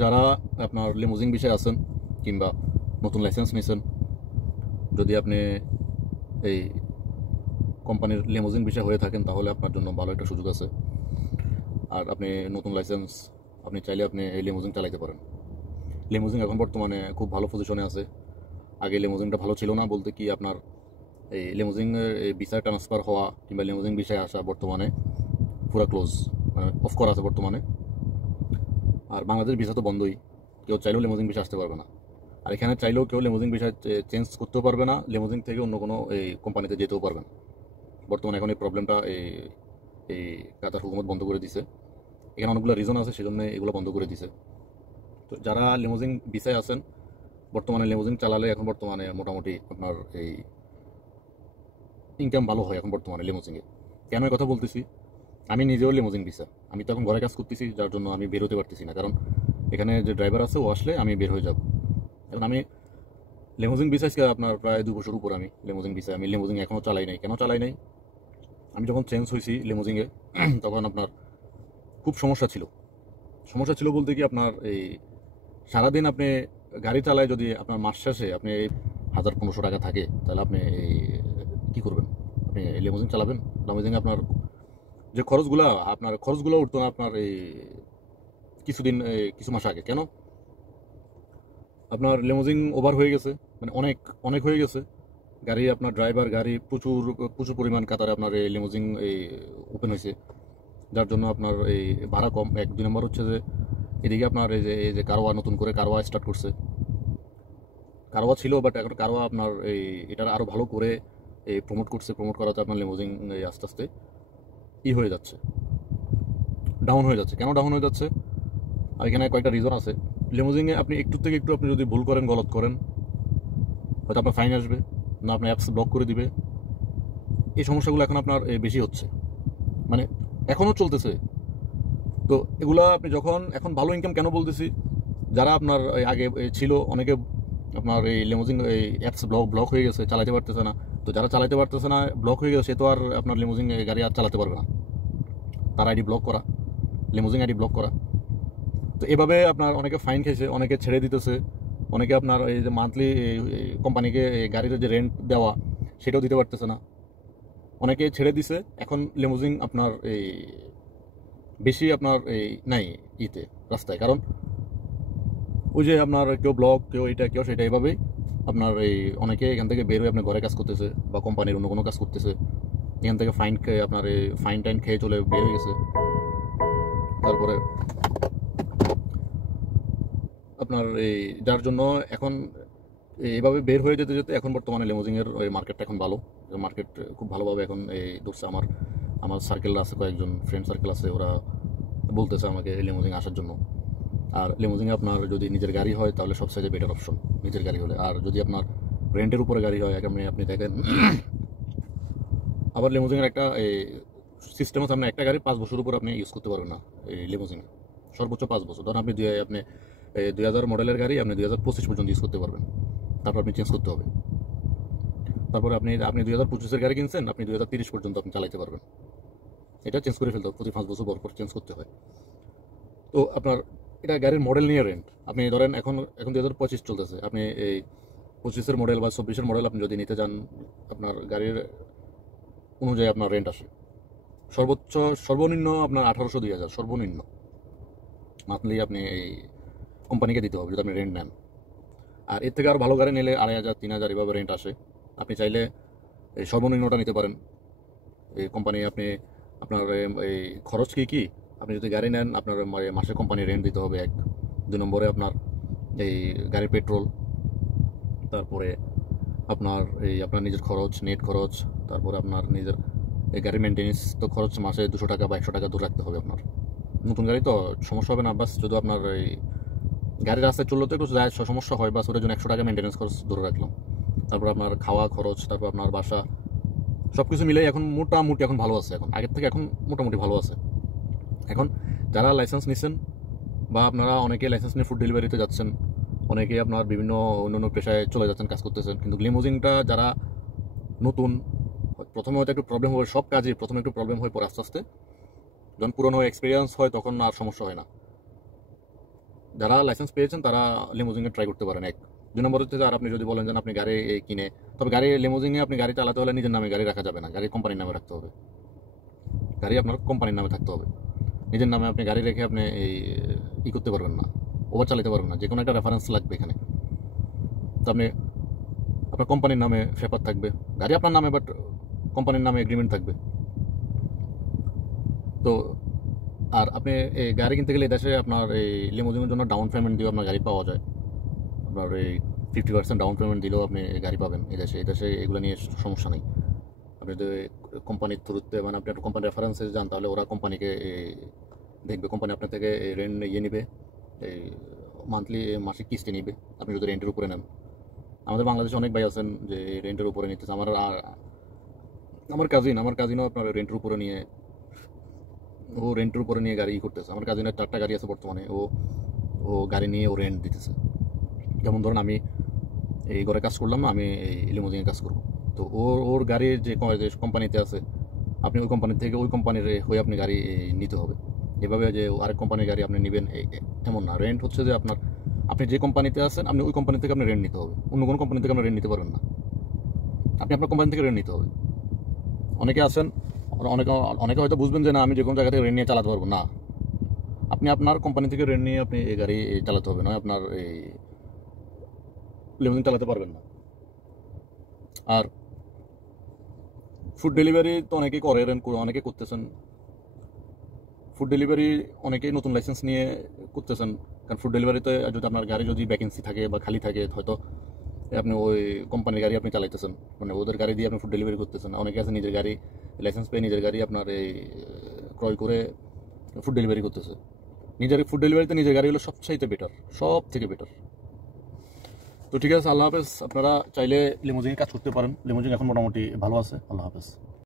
যারা আপনার লিমুজিন বিষয়ে আছেন কিংবা নতুন লাইসেন্স নিছেন, যদি আপনি এই কোম্পানির লিমুজিন বিষয় হয়ে থাকেন তাহলে আপনার জন্য ভালো একটা সুযোগ আছে। আর আপনি নতুন লাইসেন্স, আপনি চাইলে আপনি এই লিমুজিন চালাইতে পারেন। লিমুজিন এখন বর্তমানে খুব ভালো পজিশনে আছে। আগে লিমুজিনটা ভালো ছিল না বলতে কি, আপনার এই লিমুজিনের এই ভিসা ট্রান্সফার হওয়া কিংবা লিমুজিন বিষয়ে আসা বর্তমানে পুরো ক্লোজ, মানে অফ করা আছে বর্তমানে। আর বাংলাদেশ ভিসা তো বন্ধই, কেউ চাইলেও লিমুজিন ভিসা আসতে পারবে না। আর এখানে চাইলেও কেউ লিমুজিন ভিসা চেঞ্জ করতেও পারবে না, লিমুজিন থেকে অন্য কোনো এই কোম্পানিতে যেতেও পারবে না। বর্তমানে এখন এই প্রবলেমটা এই কাতার হুকুমত বন্ধ করে দিছে। এখানে অনেকগুলো রিজন আছে, সেজন্য এগুলো বন্ধ করে দিছে। তো যারা লিমুজিন ভিসায় আছেন, বর্তমানে লিমুজিন চালালে এখন বর্তমানে মোটামুটি আপনার এই ইনকাম ভালো হয় এখন বর্তমানে লিমুজিনে। কেন এই কথা বলতেছি, আমি নিজেও লিমুজিন ভিসা, আমি তো এখন ঘরে কাজ করতেছি, যার জন্য আমি বের হতে পারতেছি না। কারণ এখানে যে ড্রাইভার আছে ও আসলে আমি বের হয়ে যাব। এখন আমি লিমুজিন ভিসা আজকে আপনার প্রায় 2 বছর উপর আমি লিমুজিন ভিসা, আমি লিমুজিন এখনও চালাই নাই। কেন চালাই নাই, আমি যখন চেঞ্জ হয়েছি লিমুজিনে তখন আপনার খুব সমস্যা ছিল। সমস্যা ছিল বলতে কি, আপনার এই সারাদিন আপনি গাড়ি চালায় যদি আপনার মাস শেষে আপনি 1000-1500 টাকা থাকে, তাহলে আপনি এই কী করবেন? আপনি লিমুজিন চালাবেন? লিমুজিনে আপনার যে খরচগুলো উঠতো না আপনার এই কিছু মাস আগে। কেন? আপনার লিমুজিন ওভার হয়ে গেছে, মানে অনেক অনেক হয়ে গেছে গাড়ি, আপনার ড্রাইভার গাড়ি প্রচুর প্রচুর পরিমাণ কাতারে আপনার এই লিমুজিন এই ওপেন হয়েছে, যার জন্য আপনার এই ভাড়া কম। 1-2 নম্বর হচ্ছে যে এদিকে আপনার এই যে কারওয়া নতুন করে কারওয়া স্টার্ট করছে। কারওয়া ছিল, বাট এখন কারওয়া আপনার এই এটার আরও ভালো করে এই প্রমোট করাতে আপনার লিমুজিন আস্তে আস্তে হয়ে যাচ্ছে, ডাউন হয়ে যাচ্ছে। কেন ডাউন হয়ে যাচ্ছে? আর এখানে কয়েকটা রিজন আছে। লিমুজিনে আপনি একটু থেকে একটু আপনি যদি ভুল করেন, গলত করেন, হয়তো আপনার ফাইন আসবে, না আপনার অ্যাপস ব্লক করে দিবে। এই সমস্যাগুলো এখন আপনার বেশি হচ্ছে, মানে এখনও চলতেছে। তো এগুলা আপনি যখন এখন ভালো ইনকাম কেন বলতেছি, যারা আপনার আগে ছিল অনেকে আপনার এই লিমুজিন এই অ্যাপস ব্লক হয়ে গেছে, চালাতে পারতেছে না। তো যারা চালাতে পারতেছে না, ব্লক হয়ে গেছে, সে তো আর আপনার লিমুজিন গাড়ি আর চালাতে পারবে না। তার আইডি ব্লক করা, লিমুজিন আইডি ব্লক করা। তো এভাবে আপনার অনেকে ফাইন খেয়েছে, অনেকে ছেড়ে দিতেছে, অনেকে আপনার এই যে মান্থলি কোম্পানিকে গাড়ির যে রেন্ট দেওয়া সেটাও দিতে পারতেছে না, অনেকে ছেড়ে দিছে। এখন লিমুজিন আপনার এই বেশি আপনার এই নাই রাস্তায়, কারণ ওই যে আপনার কেউ ব্লক, কেউ এটা কেউ সেটা, এভাবেই আপনার এই অনেকে এখান থেকে বের হয়ে আপনার ঘরে কাজ করতেছে বা কোম্পানির অন্য কোনো কাজ করতেছে। এখান থেকে ফাইন খেয়ে আপনার এই ফাইন টাইন খেয়ে চলে বের হয়ে গেছে। তারপরে আপনার এই যার জন্য এখন এইভাবে বের হয়ে যেতে যেতে এখন বর্তমানে লিমুজিনের ওই মার্কেটটা এখন ভালো, মার্কেট খুব ভালোভাবে এখন এই ধরছে। আমার সার্কেল আছে, কয়েকজন ফ্রেন্ড সার্কেল আছে, ওরা বলতেছে আমাকে লিমুজিন আসার জন্য। আর লিমুজিনে আপনার যদি নিজের গাড়ি হয় তাহলে সবচেয়ে বেটার অপশন নিজের গাড়ি হলে। আর যদি আপনার রেন্টের উপরে গাড়ি হয়, আপনি দেখেন আবার লিমুজিনের একটা সিস্টেম আছে, আপনি একটা গাড়ি 5 বছর উপর আপনি ইউজ করতে পারবেন না এই লিমুজিনে, সর্বোচ্চ 5 বছর। ধরুন আপনি 2000 মডেলের গাড়ি আপনি 2025 পর্যন্ত ইউজ করতে পারবেন, তারপর আপনি চেঞ্জ করতে হবে। তারপরে আপনি 2025-এর গাড়ি কিনছেন, আপনি 2030 পর্যন্ত আপনি চালাতে পারবেন। এটা চেঞ্জ করে ফেলতে হবে, প্রতি 5 বছর পর চেঞ্জ করতে হয়। তো আপনার এটা গাড়ির মডেল নিয়ে রেন্ট। আপনি ধরেন এখন 2025 চলতেছে, আপনি এই 25-এর মডেল বা 24-এর মডেল আপনি যদি নিতে যান, আপনার গাড়ির অনুযায়ী আপনার রেন্ট আসে। সর্বনিম্ন আপনার 1800-2000 সর্বনিম্ন মান্থলি আপনি এই কোম্পানিকে দিতে হবে যদি আপনি রেন্ট নেন। আর এর থেকে আরও ভালো গাড়ি নিলে 2500-3000 এভাবে রেন্ট আসে। আপনি চাইলে এই সর্বনিম্নটা নিতে পারেন। এই কোম্পানি আপনি আপনার এই খরচ কী আপনি যদি গাড়ি নেন, আপনার মাসে কোম্পানি রেন্ট দিতে হবে 1-2 নম্বরে আপনার এই গাড়ির পেট্রোল, তারপরে আপনার নিজের খরচ, নেট খরচ, তারপরে আপনার নিজের এই গাড়ির মেনটেন্যান্স তো খরচ মাসে 200 টাকা বা 100 টাকা দূর রাখতে হবে আপনার। নতুন গাড়ি তো সমস্যা হবে না, বাস শুধু আপনার এই গাড়ির রাস্তায় চললে তো একটু সমস্যা হয়, বাস ওটার জন্য 100 টাকা মেনটেন্যান্স খরচ দূরে রাখলাম। তারপর আপনার খাওয়া খরচ, তারপর আপনার বাসা, সব কিছু মিলে এখন মোটামুটি এখন ভালো আছে। এখন আগের থেকে এখন মোটামুটি ভালো আছে। এখন যারা লাইসেন্স নিচ্ছেন বা আপনারা অনেকে লাইসেন্স নিয়ে ফুড ডেলিভারিতে যাচ্ছেন, অনেকে আপনার বিভিন্ন অন্য পেশায় চলে যাচ্ছেন, কাজ করতেছেন, কিন্তু লিমুজিনটা যারা নতুন, প্রথমে হয়তো একটু প্রবলেম হবে, সব কাজে প্রথমে একটু প্রবলেম হয়, পরে আস্তে আস্তে যখন পুরনো এক্সপিরিয়েন্স হয় তখন আর সমস্যা হয় না। যারা লাইসেন্স পেয়েছেন তারা লিমোজিনে ট্রাই করতে পারেন। 2 নম্বর হচ্ছে যে আর আপনি যদি বলেন যে আপনি গাড়ি কিনে, তবে গাড়ি লিমোজিনে আপনি গাড়ি চালাতে হলে নিজের নামে গাড়ি রাখা যাবে না, গাড়ি কোম্পানির নামে রাখতে হবে। গাড়ি আপনার কোম্পানির নামে থাকতে হবে। নিজের নামে আপনি গাড়ি রেখে আপনি করতে পারবেন না, ওভার চালাতে পারবেন না। যে কোনো একটা রেফারেন্স লাগবে এখানে। তো আপনি আপনার কোম্পানির নামে পেপার থাকবে, গাড়ি আপনার নামে, বাট কোম্পানির নামে এগ্রিমেন্ট থাকবে। তো আর আপনি এই গাড়ি কিনতে গেলে দেশে আপনার এই লিমোজিনের জন্য ডাউন পেমেন্ট দিয়েও আপনার গাড়ি পাওয়া যায়। আপনার এই 50% ডাউন পেমেন্ট দিলেও আপনি গাড়ি পাবেন এই দেশে এগুলো নিয়ে সমস্যা নেই। আপনি যদি কোম্পানির থ্রুতে, মানে আপনি একটা কোম্পানির রেফারেন্সে যান, তাহলে ওরা কোম্পানিকে দেখবে, কোম্পানি আপনার থেকে রেন্ট নিবে, এই মাসিক কিস্তি নিবে আপনি যদি রেন্টের উপরে নেন। আমাদের বাংলাদেশে অনেক ভাই আছেন যে রেন্টের উপরে নিতেছে। আমার কাজিনও আপনার রেন্টের উপরে নিয়ে, ও রেন্টের উপরে নিয়ে গাড়ি করতেছে। আমার কাজিনের 4টা গাড়ি আছে বর্তমানে, ও গাড়ি নিয়ে ও রেন্ট দিতেছে। যেমন ধরুন আমি এই ঘরে কাজ করলাম না, আমি এই লিমোজিনে কাজ করবো, তো ওর গাড়ি যে কোম্পানিতে আছে, আপনি ওই কোম্পানি থেকে ওই কোম্পানির হয়ে আপনি গাড়ি নিতে হবে। এভাবে যে আরেক কোম্পানির গাড়ি আপনি নেবেন এমন না। রেন্ট হচ্ছে যে আপনি যে কোম্পানিতে আছেন, আপনি ওই কোম্পানি থেকে আপনি রেন্ট নিতে হবে, অন্য কোনো কোম্পানি থেকে আপনি রেন্ট নিতে পারবেন না। আপনি আপনার কোম্পানি থেকে রেন্ট নিতে হবে। অনেকে আছেন, অনেকে হয়তো বুঝবেন যে না, আমি যে কোনো জায়গা থেকে রেন্ট নিয়ে চালাতে পারবো না। আপনি আপনার কোম্পানি থেকে রেন্ট নিয়ে আপনি এই গাড়ি চালাতে হবে, নয় আপনার এই লিমোজিন চালাতে পারবেন না। আর ফুড ডেলিভারি তো অনেকেই অনেকে করতেছেন। ফুড ডেলিভারি অনেকেই নতুন লাইসেন্স নিয়ে করতেছেন, কারণ ফুড ডেলিভারিতে যদি আপনার গাড়ি যদি ভ্যাকেন্সি থাকে বা খালি থাকে, হয়তো আপনি ওই কোম্পানির গাড়ি আপনি চালাইতেছেন, মানে ওদের গাড়ি দিয়ে আপনি ফুড ডেলিভারি করতেছেন। অনেকে আছে নিজের গাড়ি লাইসেন্স পেয়ে নিজের গাড়ি আপনার এই ক্রয় করে ফুড ডেলিভারি করতেছে। নিজের ফুড ডেলিভারিতে নিজের গাড়ি হলো সবচাইতে বেটার, সব থেকে বেটার। তো ঠিক আছে, আল্লাহ হাফেজ। আপনারা চাইলে লিমোজিনে কাজ করতে পারেন। লিমোজিন এখন মোটামুটি ভালো আছে। আল্লাহ হাফেজ।